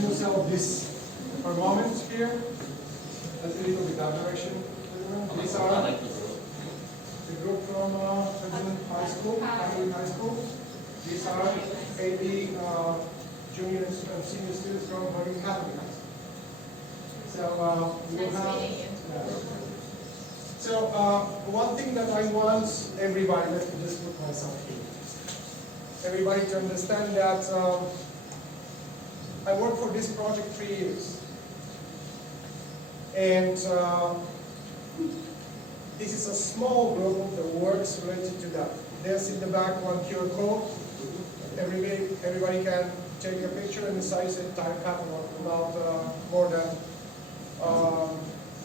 imagine yourself this for a moment here. Let's a little bit that direction. These are the group from High School, High School. These are 80 junior and senior students from Catholic High School. So we will have. So one thing that I want everybody, let me just put myself here. Everybody to understand that I worked for this project 3 years. And this is a small group that works related to that. There's in the back one QR code. Everybody can take a picture and the size and time catalog about more than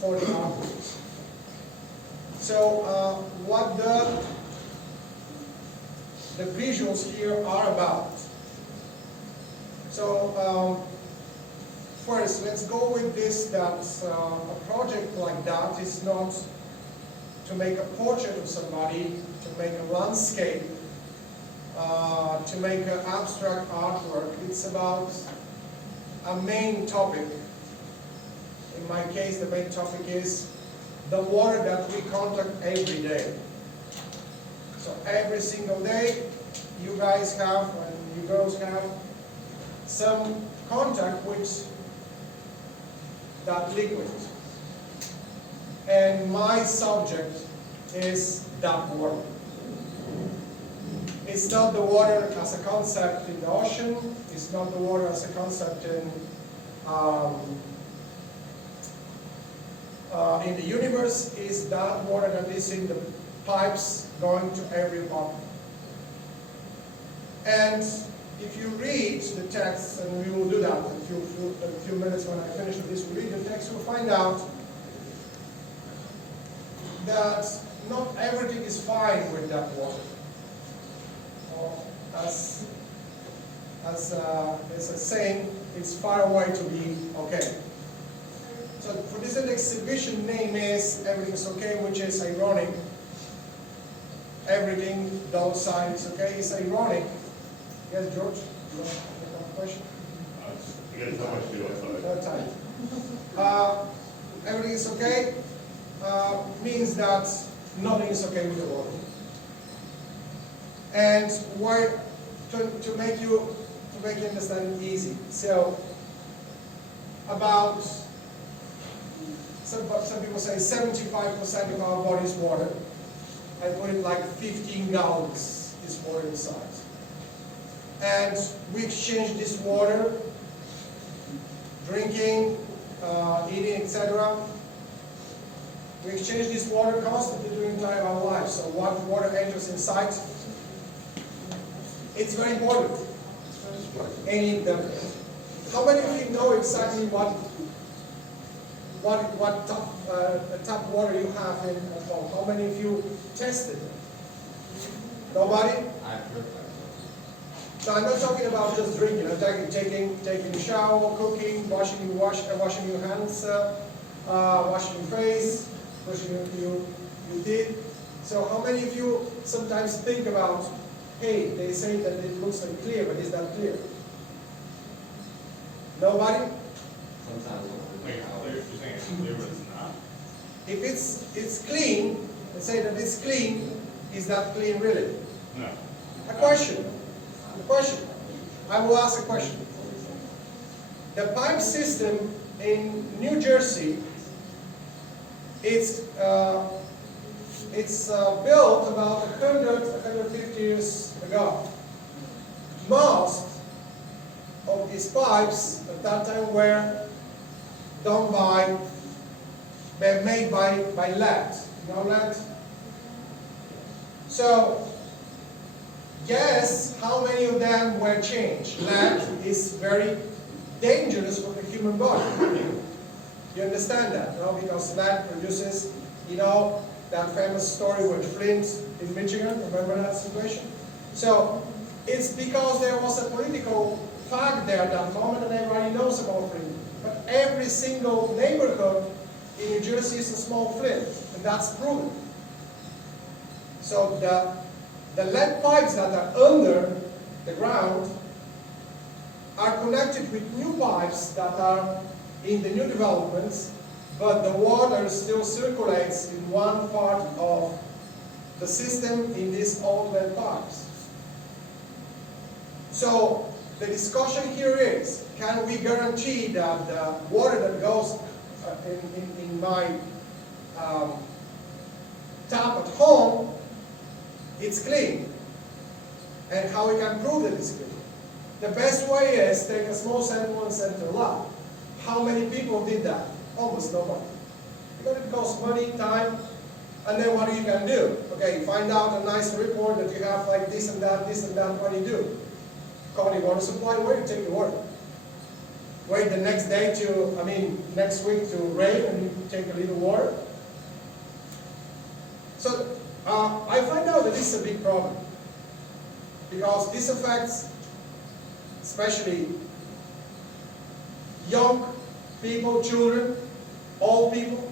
40 articles. So what the visuals here are about. So first, let's go with this, that a project like that is not to make a portrait of somebody, to make a landscape, to make an abstract artwork. It's about a main topic. In my case, the main topic is the water that we contact every day. So every single day, you guys have, and you girls have, some contact with that liquid. And my subject is that water. It's not the water as a concept in the ocean. It's not the water as a concept in the universe. It's that water that is in the pipes going to every bottle. And if you read the text, and we will do that in a few minutes when I finish with this, we read the text, you'll find out that not everything is fine with that water. Or as a saying, it's far away to be okay. So for this exhibition, name is Everything's Okay, which is ironic. Everything outside is okay, is ironic. Yes, George? You want to have a question? I guess how much do you outside? No time. Everything is okay means that nothing is okay with the water. And why, to make you understand it easy. So about some people say 75% of our body is water. I put it like 15 gallons is water inside. And we exchange this water, drinking, eating, etc. We exchange this water constantly during our lives. So what water enters inside, it's very important. How many of you know exactly what tap water you have in at home? How many of you tested it? Nobody? So I'm not talking about just drinking. I'm talking taking a shower, cooking, washing your hands, washing your face, brushing your teeth. So how many of you sometimes think about, hey, they say that it looks like clear, but is that clear? Nobody? Sometimes you're saying it's clear, but it's not. If it's clean, let's say that it's clean, is that clean really? No. A question. I will ask a question. The pipe system in New Jersey, it's built about 150 years ago. Most of these pipes at that time were made by lead. You know lead? So, guess how many of them were changed? Lead is very dangerous for the human body. You understand that, no? Because lead produces, you know, that famous story with Flint in Michigan. Remember that situation? So, it's because there was a political fact there at that moment, and everybody knows about Flint. But every single neighborhood in New Jersey is a small Flint, and that's proven. So the lead pipes that are under the ground are connected with new pipes that are in the new developments, but the water still circulates in one part of the system in these old lead pipes. So the discussion here is, can we guarantee that the water that goes in my tap at home, it's clean? And how we can prove that it's clean? The best way is take a small sample and send it to a lab. How many people did that? Almost nobody. Because it costs money, time, and then what you can do? Okay, find out a nice report that you have like this and that, what do you do? Call the water supply, where you take the water? Wait the next day to, next week to rain and you take a little water? So, I find out that this is a big problem. Because this affects especially young people, children, old people.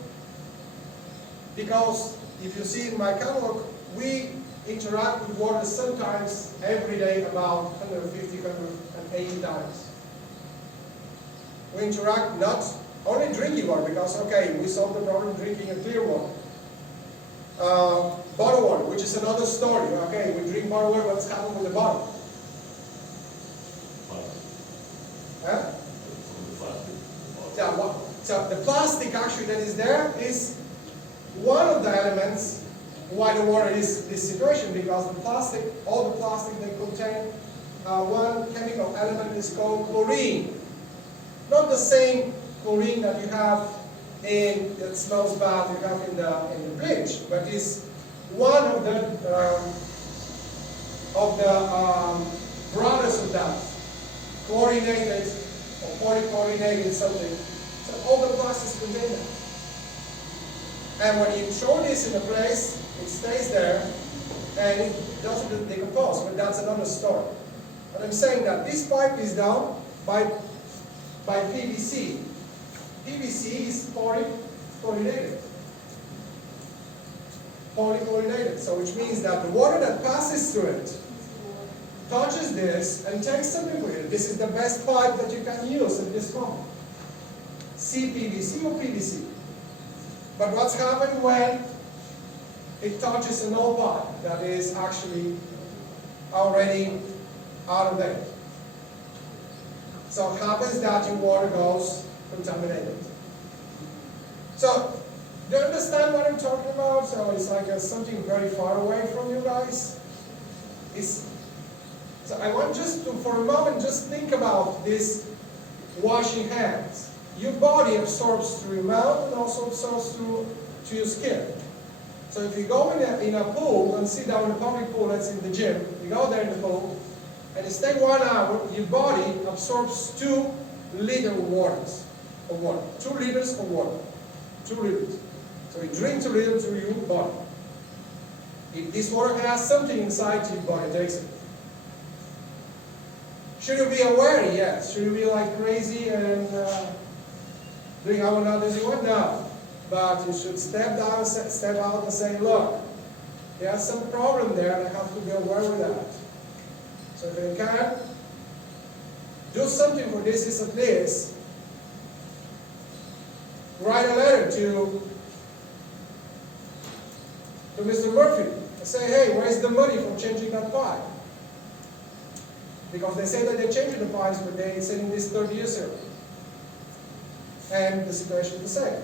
Because if you see in my catalog, we interact with water sometimes every day about 150, 180 times. We interact not only drinking water, because okay, we solved the problem drinking a clear water. Bottled water, which is another story. Okay, we drink bottled water, what's happened with the bottle? Huh? Yeah, so the plastic actually that is there is one of the elements why the water is this situation, because the plastic, all the plastic they contain one chemical element is called chlorine. Not the same chlorine that you have in that smells bad you have in the bleach, but is one of the brothers of that, chlorinated or polychlorinated something. So all the plastics contain that. And when you throw this in a place, it stays there and it doesn't decompose, but that's another story. But I'm saying that this pipe is down by PVC. PVC is polychlorinated. Polychlorinated, so which means that the water that passes through it touches this and takes something with it. This is the best pipe that you can use at this moment. CPVC or PVC. But what's happened when it touches an old pipe that is actually already out of date? So it happens that your water goes contaminated. So, do you understand what I'm talking about? So it's like something very far away from you guys. So I want just to, for a moment, just think about this washing hands. Your body absorbs through your mouth and also absorbs through your skin. So if you go in a pool and sit down in a public pool, that's in the gym, you go there in the pool, and you stay 1 hour, your body absorbs 2 liters of water. 2 liters of water. 2 liters. So you drink 2 liters to your body. If this water has something inside, your body takes it. Should you be aware? Yes. Should you be like crazy and doing I will not do what? No. But you should step down, step out and say, look, there's some problem there and I have to be aware of that. So if you can do something for this, is at least write a letter to Mr. Murphy and say, hey, where's the money for changing that pipe? Because they say that they're changing the pipes, but they're saying this 30 years ago. And the situation is the same.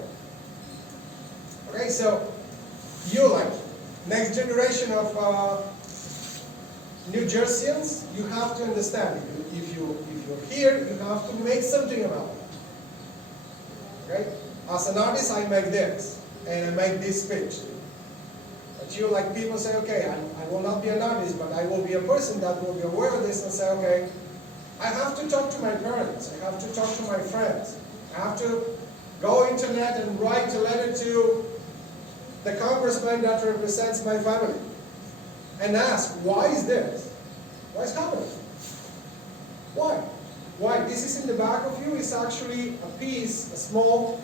Okay, so you like next generation of New Jerseyans, you have to understand. If you're here, you have to make something about it. Okay? As an artist, I make this, and I make this speech. But you, like people say, okay, I will not be an artist, but I will be a person that will be aware of this and say, okay, I have to talk to my parents, I have to talk to my friends, I have to go internet and write a letter to the congressman that represents my family and ask, why is this? Why is happening? Why? Why? This is in the back of you. It's actually a piece, a small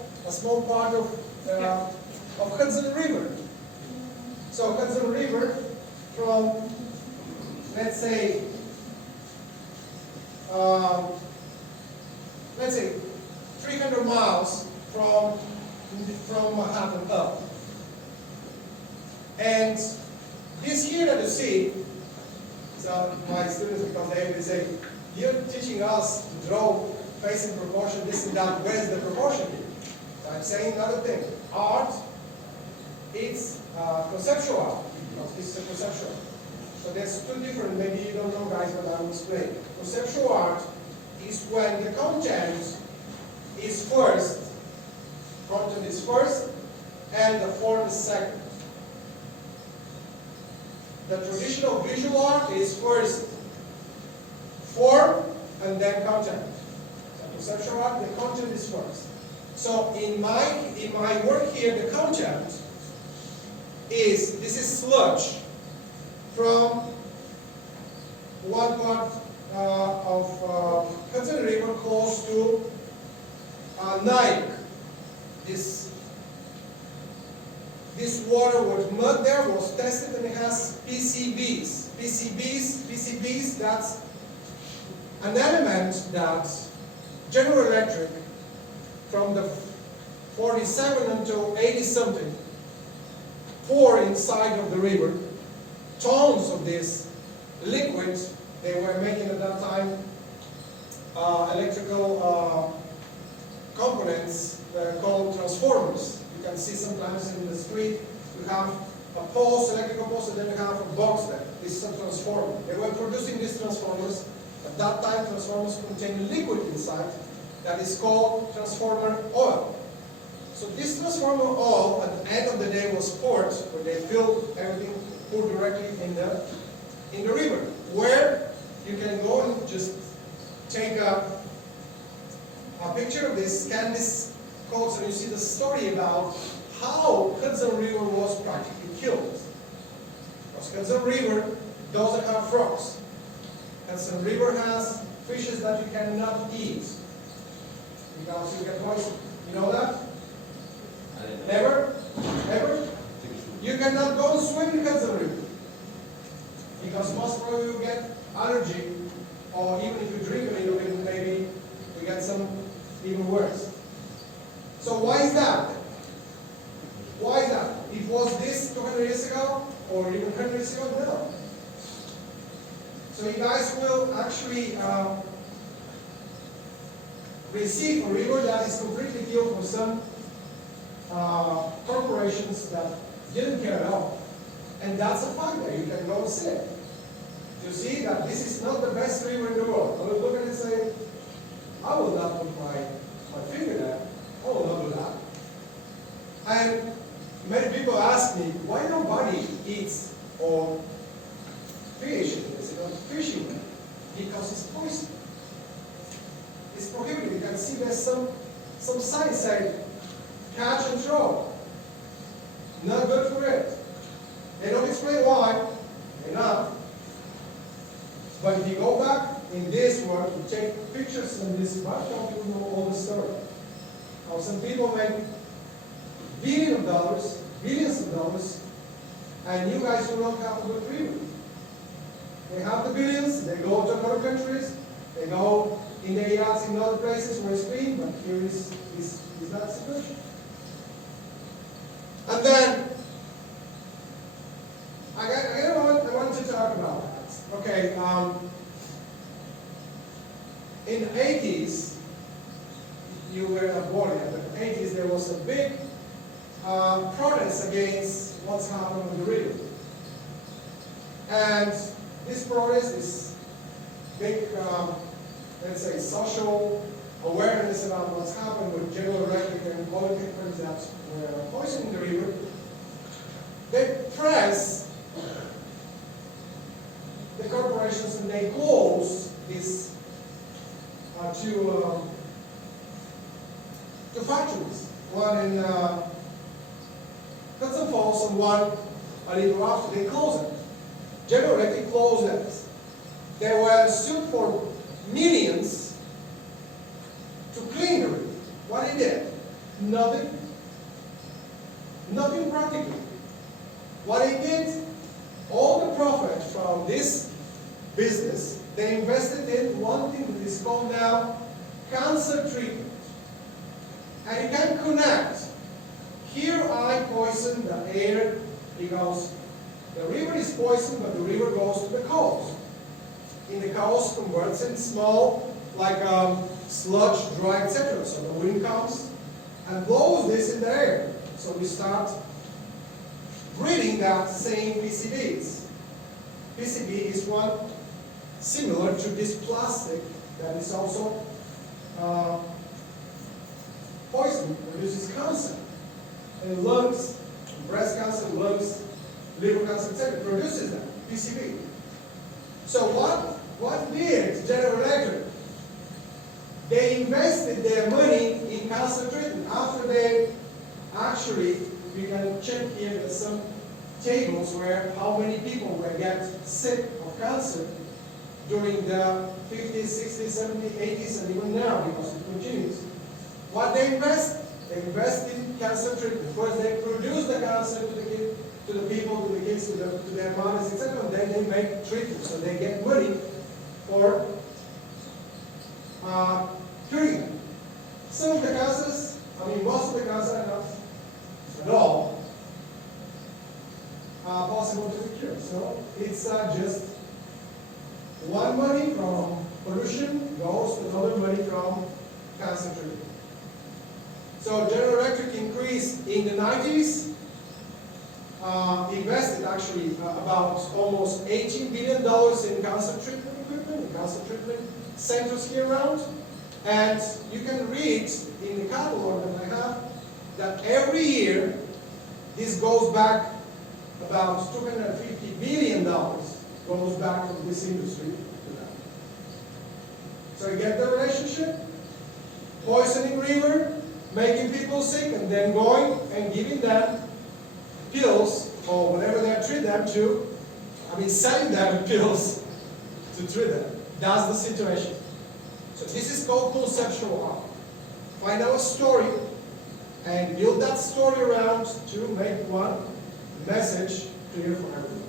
part of Hudson River. So Hudson River from, let's say, let's say, 300 miles from Manhattan up. And this here that you see, so my students, because they say, you're teaching us to draw facing proportion, this and that, where's the proportion here? So I'm saying another thing. Art, it's conceptual art, because this is a conceptual art. So there's two different, maybe you don't know guys, but I will explain. Conceptual art is when the content is first, and the form is second. The traditional visual art is first form and then content. So conceptual art, the content is first. So in my work here, the content is, this is sludge from one part of Hudson River close to Nike. This water with mud there was tested and it has PCBs. PCBs, that's an element that General Electric from the 47 until 80 something pour inside of the river. Tons of this liquid, they were making at that time electrical components called transformers. You can see sometimes in the street, you have a post, electrical post, and then you have a box there. This is a transformer. They were producing these transformers. At that time, transformers contain liquid inside that is called transformer oil. So this transformer oil, at the end of the day, was poured, where they filled everything, poured directly in the river, where you can go and just take a picture of this, scan this code, and you see the story about how Hudson River was practically killed. Because Hudson River doesn't have frogs. Hudson River has fishes that you cannot eat because you get poisoned. You know that? Never? Ever? You cannot go and swim in Hudson River because most probably you get allergy, or even if you drink a little bit, maybe you get some even worse. So why is that? Why is that? It was this 200 years ago, or even 100 years ago? No. So you guys will actually receive a river that is completely killed for some corporations that didn't care at all. And that's a fact there. You can go and see it. You see that this is not the best river in the world. I will look at it and say, I will not put my finger there. I will not do that. And many people ask me, why nobody eats or fish in this, fishing? Because it's poison. It's prohibited. You can see there's some signs saying, catch and throw. Not good for it. They don't explain why. They're not. But if you go back in this work, you take pictures in this workshop, you know all the story. How some people make billions of dollars, and you guys will not have a good river. They have the billions, they go to other countries, they go in their yachts in other places where it's clean, but here is that situation. And then, I want to talk about that. Okay, in the 80s, you were not born yet, but in the 80s there was a big protest against what's happening with the river. And this protest is big, let's say, social awareness about what's happened with General Electric and all the chemicals that were poisoning the river. They press the corporations and they close this to factories. One in Hudson Falls and one a little after. They closed it. General Electric closed it. They were sued for millions to clean the river. What they did? Nothing. Nothing practical. What they did, all the profit from this business, they invested in one thing that is called now cancer treatment. And you can connect. Here I poison the air because the river is poisoned, but the river goes to the coast. In the coast converts in small, like sludge, dry, etc. So the wind comes and blows this in the air. So we start breathing that same PCBs. PCB is one similar to this plastic that is also poison, produces cancer. And lungs, breast cancer, lungs, liver cancer, etc. produces that, PCB. So what did General Electric? They invested their money in cancer treatment. After they actually, we can check here, there's some tables where how many people will get sick of cancer during the 50s, 60s, 70s, 80s, and even now, because it continues. What they invest? They invest in cancer treatment. First, they produce the cancer to the kid, to the people, to the kids, to their mothers, etc. And then they make treatment. So they get money for curing them. Some of the cancers, most of the cancers, not at all, are possible to be cured. So it's just one money from pollution goes to another money from cancer treatment. So General Electric increased in the 90s, invested actually about almost $18 billion in cancer treatment equipment, in cancer treatment centers here around. And you can read in the catalog that I have that every year this goes back about $250 billion goes back from this industry to that. So you get the relationship? Poisoning river, making people sick, and then going and giving them pills or whatever they treat them to. Selling them pills to treat them. That's the situation. So this is called conceptual art. Find out a story and build that story around to make one message clear for everyone.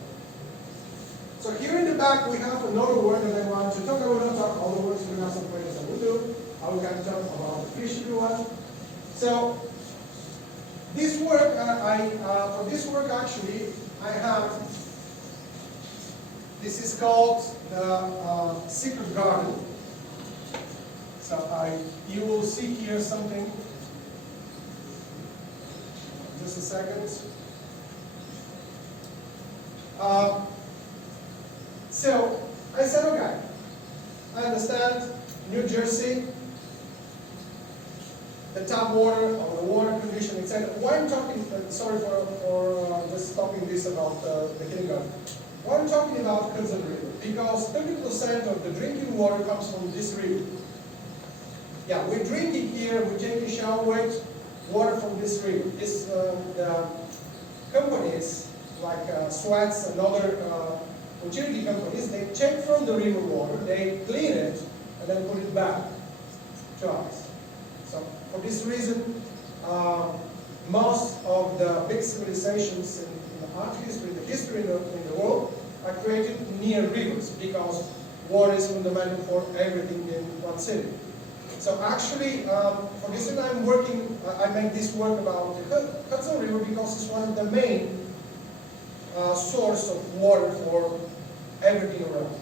So here in the back we have another word that I want to talk about. I will not talk all the words, we have some questions I will do. I will kind of talk about the fish if you want. So this work, for this work actually, I have, this is called the Secret Garden. So you will see here something, just a second. So I said, okay, I understand New Jersey, the tap water or the water condition, etc. Why I'm talking, sorry for just stopping this about the kindergarten. Why I'm talking about Hudson River? Because 30% of the drinking water comes from this river. Yeah, we're drinking here, we're taking shower with water from this river. This, the companies like Sweats and other utility companies, they take from the river water, they clean it, and then put it back to us. So for this reason, most of the big civilizations in the art history, the history in the world, are created near rivers because water is fundamental for everything in one city. So actually, for this reason I'm working, I make this work about the Hudson River because it's one of the main source of water for everything around.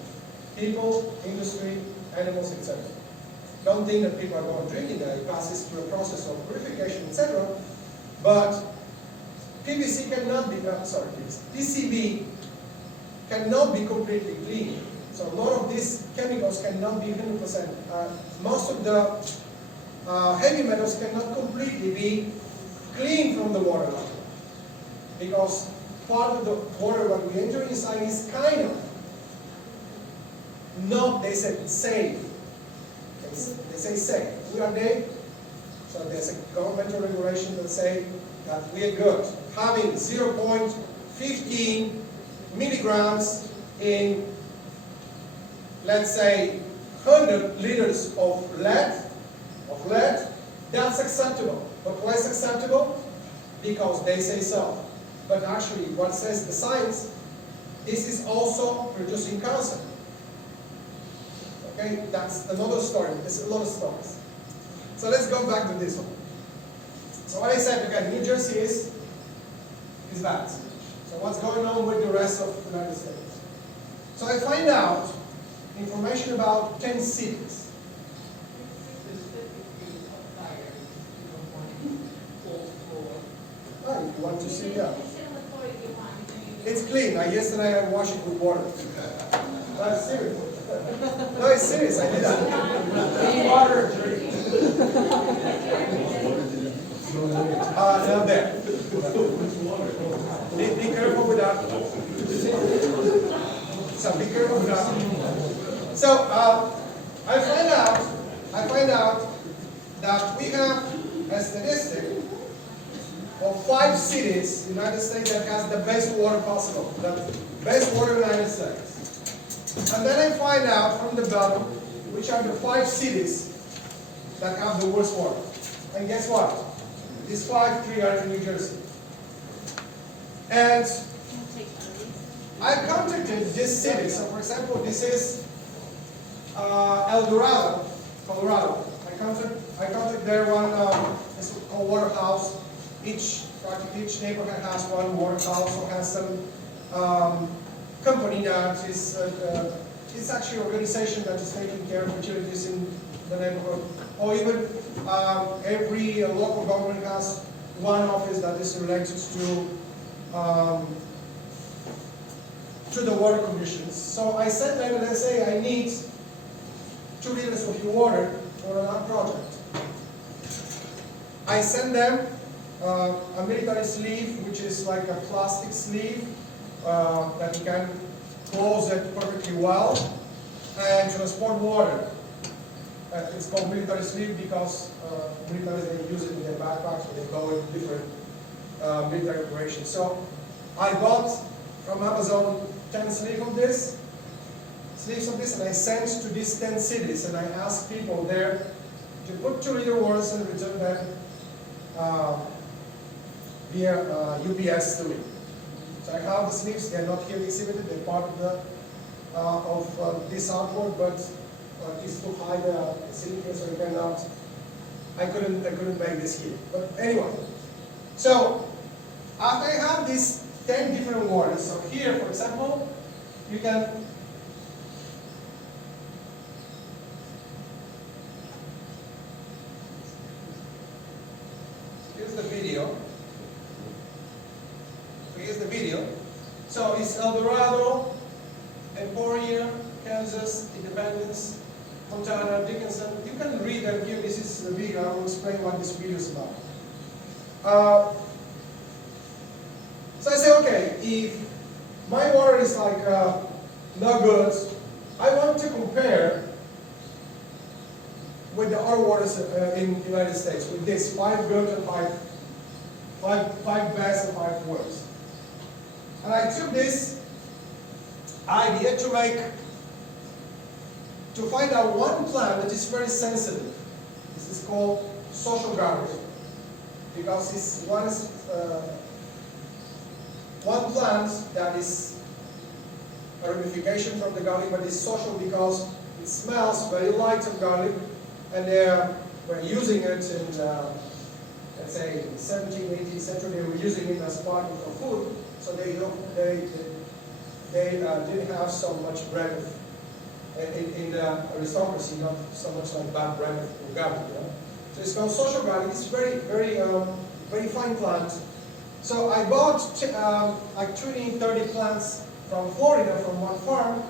People, industry, animals, etc. Don't think that people are going drinking there. It passes through a process of purification, etc. But PVC cannot be, PCB cannot be completely clean. So a lot of these chemicals cannot be 100%. Most of the heavy metals cannot completely be cleaned from the water level. Because part of the water that we enter inside is kind of not, they say, safe. They say safe. We are there. So there's a governmental regulation that say that we are good. Having 0.15 milligrams in, let's say, 100 liters of lead, that's acceptable. But why is acceptable? Because they say so. But actually, what says the science, this is also producing cancer. Okay, that's another story. There's a lot of stories. So let's go back to this one. So what I said, okay, New Jersey is bad. So what's going on with the rest of the United States? So I find out information about 10 cities. Oh, if you want to see, yeah. It's clean. Yesterday I washed it with water. That's serious. No, it's serious. I did that. Clean water drink. Not there. Be careful with that. So be careful with that. So I find out that we have a statistic of 5 cities in the United States that has the best water possible, the best water in the United States. And then I find out from the bottom which are the 5 cities that have the worst water. And guess what? These 3 are in New Jersey. And I contacted this city. So for example, this is El Dorado, Colorado. I contacted there one, it's called water house. Practically each neighborhood has one water house or has some company that is, it's actually an organization that is taking care of utilities in the neighborhood. Or even every local government has one office that is related to the water commissions. So I sent them and I say I need 2 liters of your water for that project. I send them a military sleeve, which is like a plastic sleeve that you can close it perfectly well, and transport water. It's called military sleeve because military, they use it in their backpacks when they go in different military operations. So I bought from Amazon 10 sleeves of this, and I sent to these 10 cities, and I asked people there to put 2 liter waters and return them via UPS to me. So I have the sleeves. They are not here exhibited. They're part of the this artwork, but it's too high the ceiling here, so you cannot. I couldn't make this here. But anyway, so after I have these 10 different waters, so here, for example, you can. Here's the video. Here's the video. So it's El Dorado, Emporia, Kansas, Independence, Fontana, Dickinson. You can read them here. This is the video. I will explain what this video is about. So I say, okay, if my water is like not good, I want to compare with the other waters in the United States, with this 5 good and 5 best and 5 worst. And I took this idea to find out one plant that is very sensitive. This is called social garlic, because it's one plant that is a ramification from the garlic, but it's social because it smells very light of garlic, and we're using it in, let's say, 17th, 18th century. They were using it as part of the food. So they didn't have so much bread in the aristocracy, not so much like bad bread or garlic. You know? So it's called social garlic. It's very, very fine plant. So I bought like 20, 30 plants from Florida from one farm,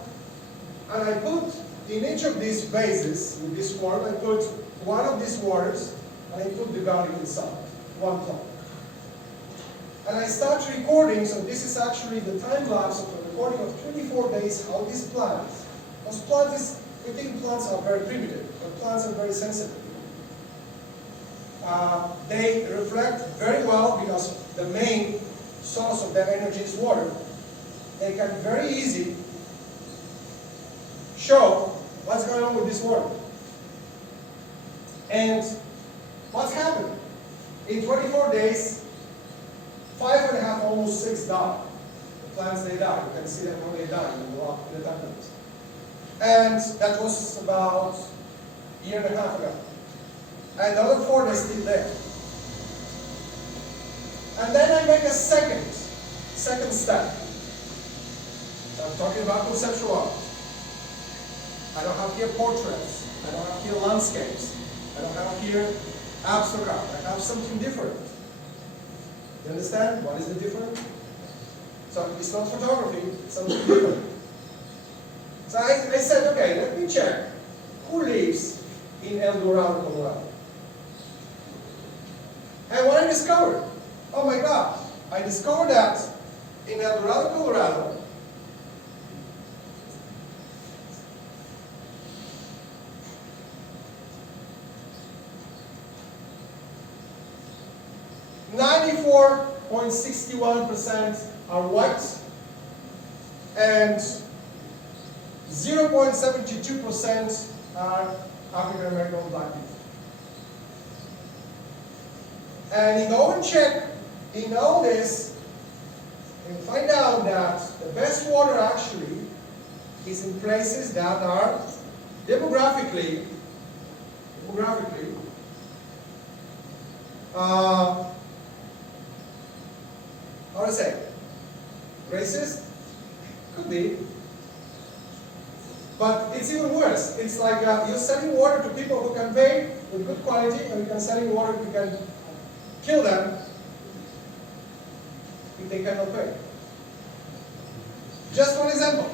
and I put in each of these bases, in this worm, I put one of these waters, and I put the garlic inside, one plant. And I start recording, so this is actually the time lapse of a recording of 24 days, how these plants, those plants, we think plants are very primitive, but plants are very sensitive. They reflect very well because the main source of their energy is water. They can very easily show what's going on with this water. And what's happened? In 24 days, 5.5, almost 6 died. The plants, they die. You can see them when they die in the temperatures. And that was about a year and a half ago. and the other 4 are still there. And then I make a second step. So I'm talking about conceptual art. I don't have here portraits. I don't have here landscapes. I don't have here abstract art. I have something different. You understand? What is the difference? So it's not photography, it's something different. So I said, okay, let me check who lives in El Dorado, Colorado. And what I discovered, oh my God, I discovered that in El Dorado, Colorado, .61% are white and 0.72% are African American black people. And you go and check in all this and find out that the best water actually is in places that are demographically how to say, racist? Could be. But it's even worse. It's like you're selling water to people who can pay with good quality, and you can selling water, you can kill them if they cannot pay. Just one example.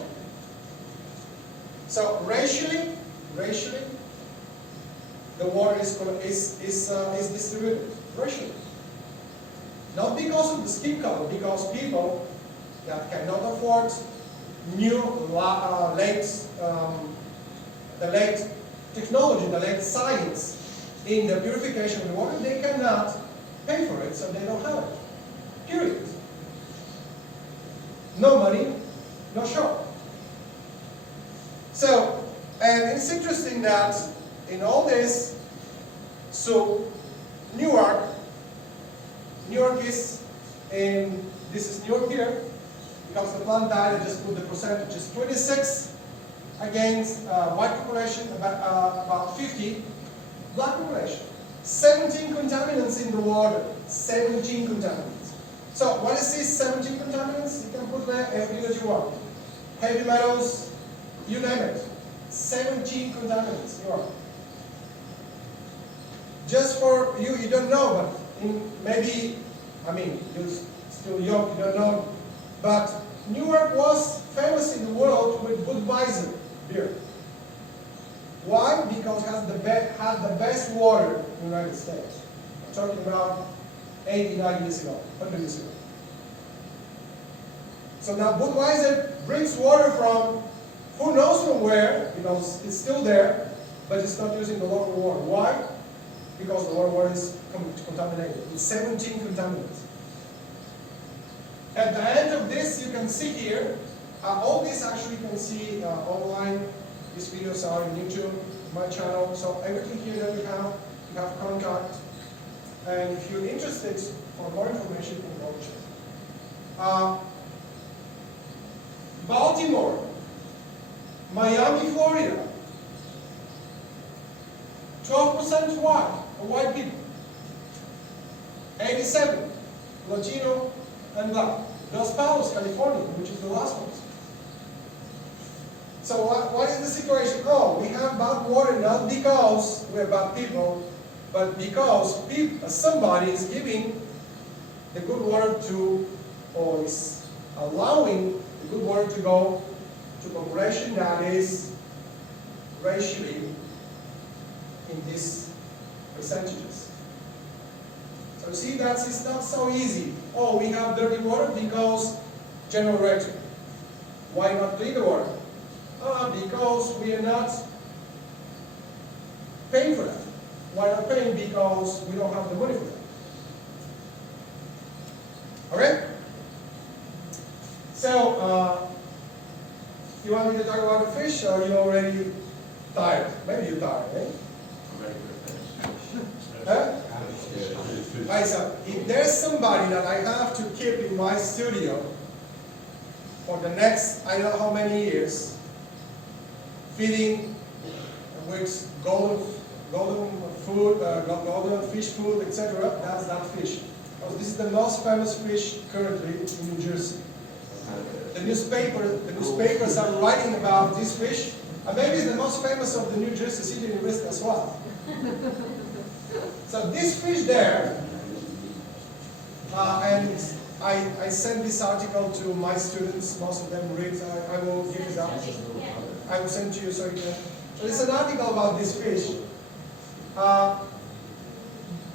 So racially, the water is distributed racially. Not because of the skin color, because people that cannot afford new the late technology, the late science in the purification of the water, they cannot pay for it, so they don't have it. Period. No money, no show. So, and it's interesting that in all this, so Newark is in, this is Newark here, because the plant died, I just put the percentages, 26 against white population, about 50 black population. 17 contaminants in the water, 17 contaminants. So what is this 17 contaminants? You can put there everything that you want. Heavy metals, you name it. 17 contaminants, you are. Just for you, you don't know, but maybe, I mean, you're still young, you don't know, but Newark was famous in the world with Budweiser beer. Why? Because it had the best water in the United States. I'm talking about 80, 90 years ago, 100 years ago. So now Budweiser brings water from who knows from where, because it's still there, but it's not using the local water. Why? Because the water is contaminated with 17 contaminants. At the end of this, you can see here, all this actually you can see online. These videos are on YouTube, my channel. So everything here that you have contact. And if you're interested for more information, you can go check. Baltimore, Miami, Florida, 12% white people, 87 Latino and black. Los Palos, California, which is the last one. So what is the situation? Oh, we have bad water not because we're bad people, but because somebody is giving the good water to, or is allowing the good water to go to a population that is racially in these percentages. So you see, it's not so easy. Oh, we have dirty water because general rating. Why not clean the water? Because we are not paying for that. Why not paying? Because we don't have the money for that. Okay? So, you want me to talk about the fish, or are you already tired? Maybe you're tired, eh? I'm ready for the finish. Huh? Right, so if there's somebody that I have to keep in my studio for the next, I don't know how many years, feeding with gold golden fish food, etc. That's that fish. Because this is the most famous fish currently in New Jersey. The newspapers are writing about this fish, and maybe it's the most famous of the New Jersey City University as well. So this fish there, and I sent this article to my students, most of them read, I will give it up. I will send to you so you can. So it's an article about this fish.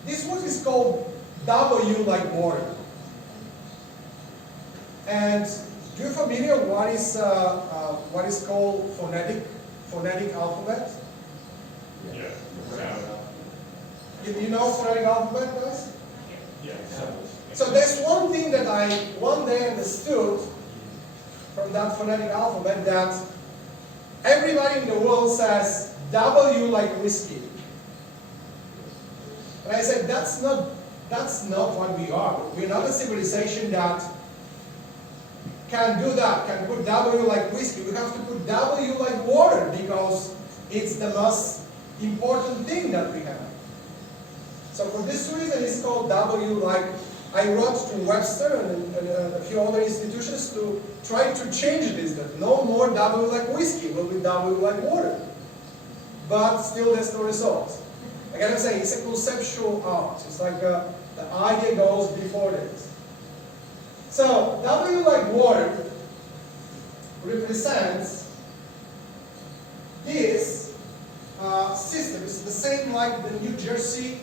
This one is called W like water. And do you familiar what is called phonetic alphabet? Yeah. You know phonetic alphabet, guys? Yeah. So there's one thing that I one day understood from that phonetic alphabet, that everybody in the world says W like whiskey. And I said, that's not what we are. We're not a civilization that can do that, can put W like whiskey. We have to put W like water because it's the most important thing that we have. So for this reason, it's called W like. I wrote to Webster and a few other institutions to try to change this, that no more W like whiskey, will be W like water. But still there's no result. Again, I'm saying it's a conceptual art. It's like the idea goes before this. So W like water represents this system. It's the same like the New Jersey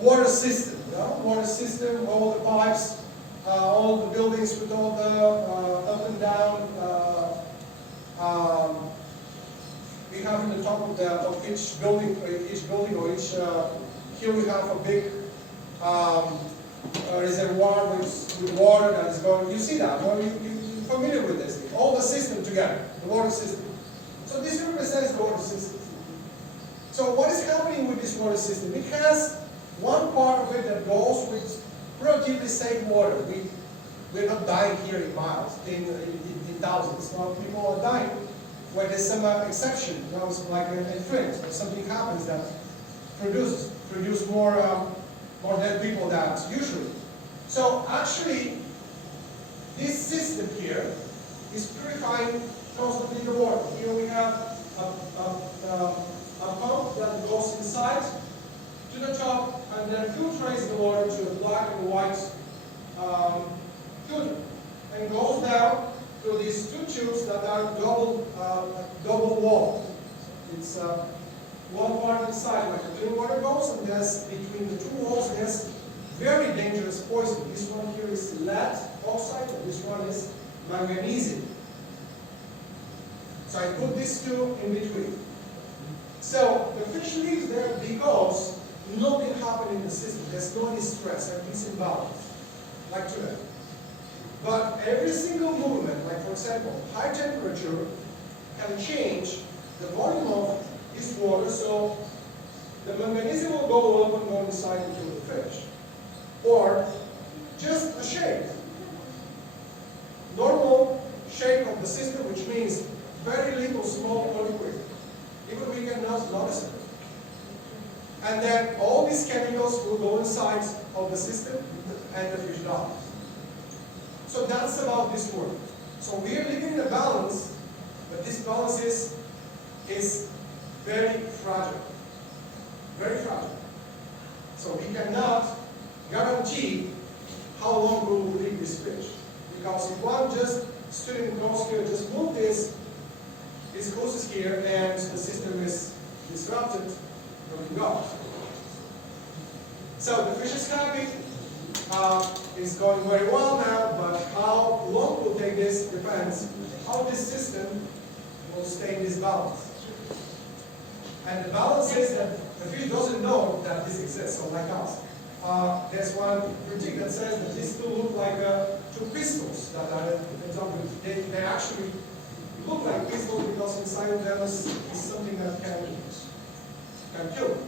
water system. Water system, all the pipes, all the buildings with all the up and down. We have in the top of each building or each. Here we have a big reservoir with water that is going. You see that? Well, you're familiar with this thing. All the system together, the water system. So this represents the water system. So what is happening with this water system? It has one part of it that goes with relatively safe water. We're not dying here in miles, in thousands. Well, people are dying where there's some exception. You know, like in France, where something happens that produce more dead people than usually. So actually, this system here is purifying constantly the water. Here we have a pump that goes inside to the top and then filtrates the water to a black and white filter and goes down through these two tubes that are double walled. It's one part inside where the clean water goes, and there's between the two walls there's very dangerous poison. This one here is lead oxide, and this one is magnesium. So I put these two in between. So the fish lives there because nothing happened in the system. There's no distress, everything's in balance, like today. But every single movement, like for example, high temperature can change the volume of this water, so the magnesium will go up and go inside and kill the fish. Or just a shake. Normal shake of the system, which means very little small liquid. Even we cannot notice it. And then all these chemicals will go inside of the system and the fish dies. So that's about this work. So we are living in a balance, but this balance is very fragile. Very fragile. So we cannot guarantee how long we will leave this fish. Because if one student goes here, just move this closes here, and the system is disrupted, there we go. So the fish is happy, it's going very well now, but how long will take this depends how this system will stay in this balance. And the balance is that the fish doesn't know that this exists, so like us. There's one critique that says that these two look like two pistols that are, they actually look like pistols because inside of them is something that can kill them.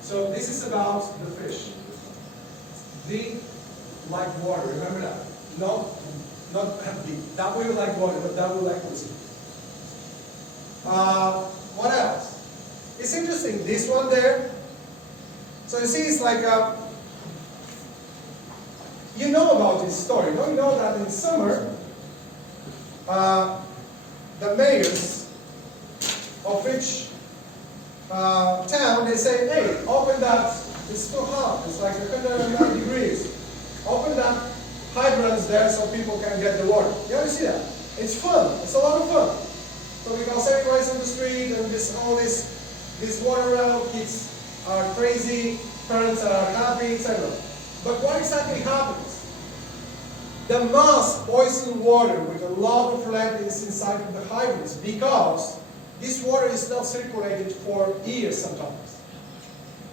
So this is about the fish. V like water, remember that. Not V. W like water, but W like whiskey. What else? It's interesting, this one there. So you see, it's like, you know about this story. Don't you know that in summer, the mayors of which town, they say, hey, open that, it's too hot, it's like 109 degrees. Open that hydrants there so people can get the water. You ever see that? It's fun, it's a lot of fun. So because everybody's on the street and all this water around, kids are crazy, parents are happy, etc. But what exactly happens? The mass poisoned water with a lot of lead is inside of the hydrants because this water is not circulated for years sometimes.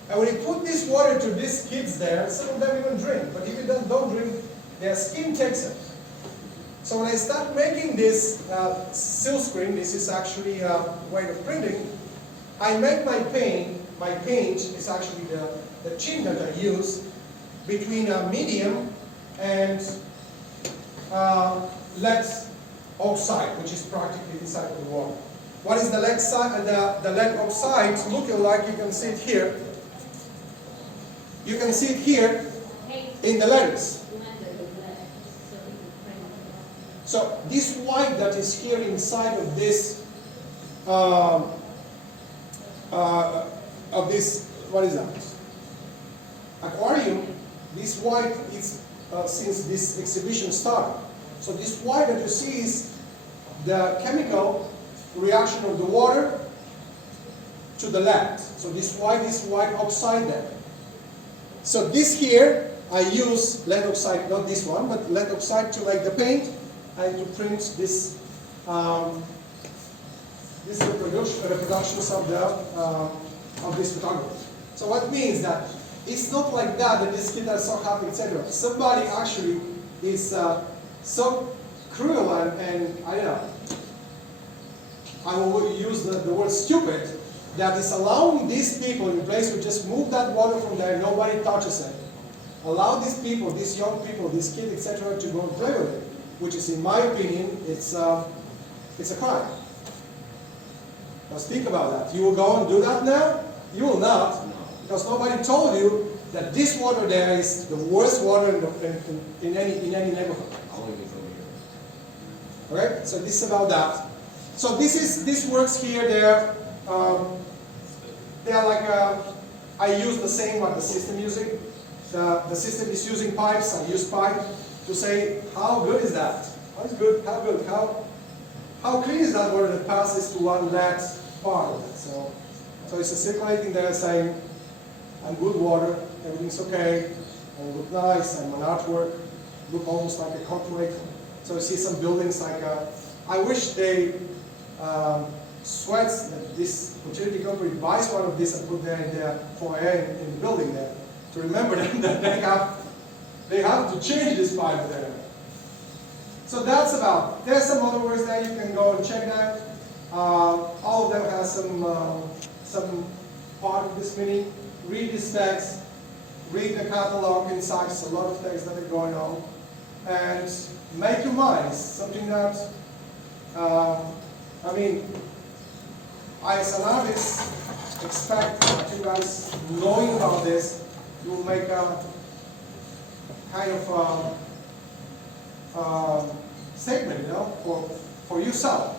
And when you put this water to these kids there, some of them even drink, but if you don't drink, their skin takes it. So when I start making this silk screen, this is actually a way of printing, I make my paint is actually the chin that I use between a medium and lead oxide, which is practically inside of the water. What is the lead oxide looking like? You can see it here. You can see it here in the letters. So this white that is here inside of this, what is that? Aquarium. This white is since this exhibition started. So this white that you see is the chemical reaction of the water to the lead. So this white is white oxide there. So this here, I use lead oxide, not this one, but lead oxide to make the paint and to print this reproductions of this photography. So what means that it's not like that these kids are so happy, etc. Somebody actually is so cruel and I don't know, I will use the word stupid, that is allowing these people in place to just move that water from there, nobody touches it. Allow these people, these young people, these kids, etc., to go and play with it, which is, in my opinion, it's a crime. Now think about that. You will go and do that now? You will not, because nobody told you that this water there is the worst water in any neighborhood. Okay, so this is about that. So this works here. They are like I use the same what the system using. The system is using pipes. I use pipe to say how good is that? How is good? How good? How clean is that water that passes to one lead part of it? So it's circulating there saying I'm good water. Everything's okay. I look nice. I'm an artwork. Look almost like a corporate. So you see some buildings like I wish they sweats that this utility company buys one of these and put there in their foyer in the building there to remember them that they have to change this pipe there. So that's about. There's some other words there you can go and check that. All of them have some part of this mini. Read the specs, read the catalog inside. There's a lot of things that are going on, and make your minds something that. I mean, I as an artist expect that you guys knowing about this, you will make a kind of statement, you know, for yourself.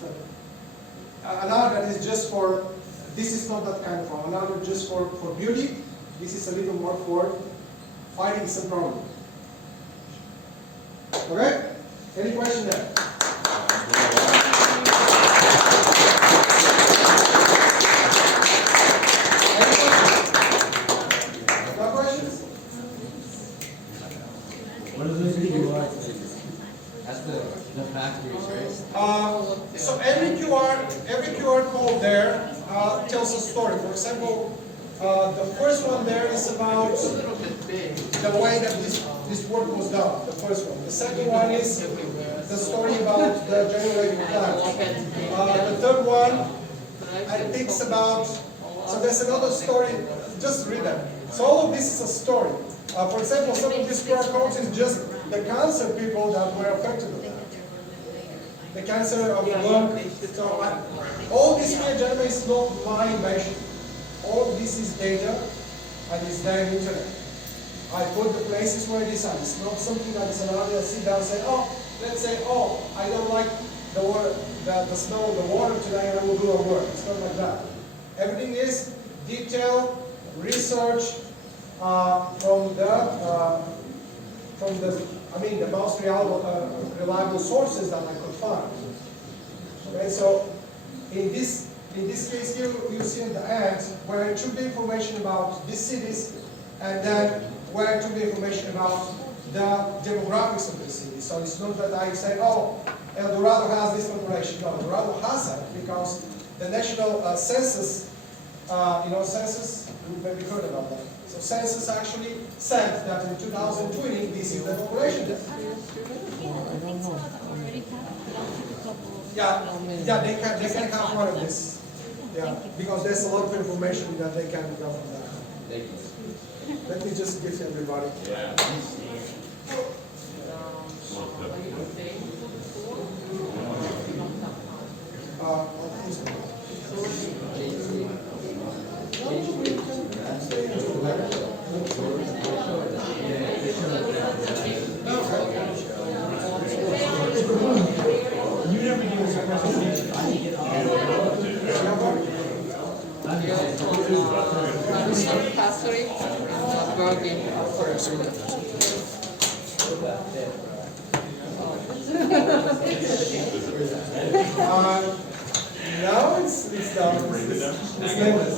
So, an art that is just for, this is not that kind of art. An art just for beauty. This is a little more for fighting some problem. Okay? Any question there? So every QR code there tells a story. For example, the first one there is about the way that this work was done. The first one. The second one is the story about the generating plant. The third one, I think, is about. So there's another story. Just read that. So all of this is a story. For example, some of these QR codes is just the cancer people that were affected with that. the cancer of the lung. So all this here, gentlemen, is not my invention. All of this is data, and it's there on the internet. I put the places where it is, and it's not something that is another that sit down and say, oh, let's say, oh, I don't like the water, the snow, the water today, and I will do a work. It's not like that. Everything is detailed research from the most reliable sources that I could find. Okay, so in this case here, you see in the end where it took the information about these cities, and then where it took the information about the demographics of the city. So it's not that I say, oh, El Dorado has this population. No, El Dorado has it because the national census, census, you've maybe heard about that. So census actually said that in 2020, this is the population. Yeah, they can have one of this. Yeah, because there's a lot of information that they can go from that. Let me just give to everybody. Yeah. You never gave us a presentation. Pastoring not working. Now it's down. It's endless.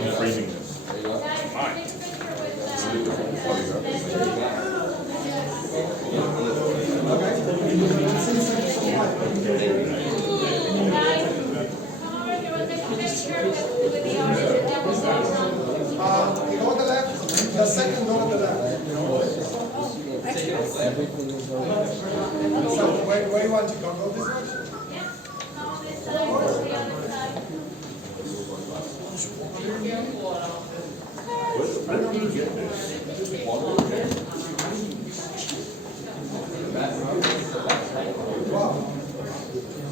I'm freezing this. You go to the left, the second go to the left. So where do you want to go? Go this way? Wow.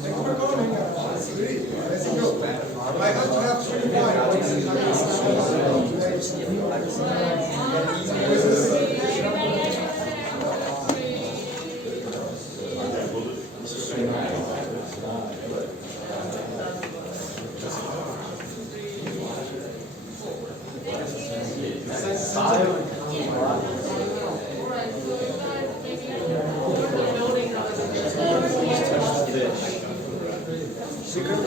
Thank you for coming. That's great. Let's go. I have to have 3 Secret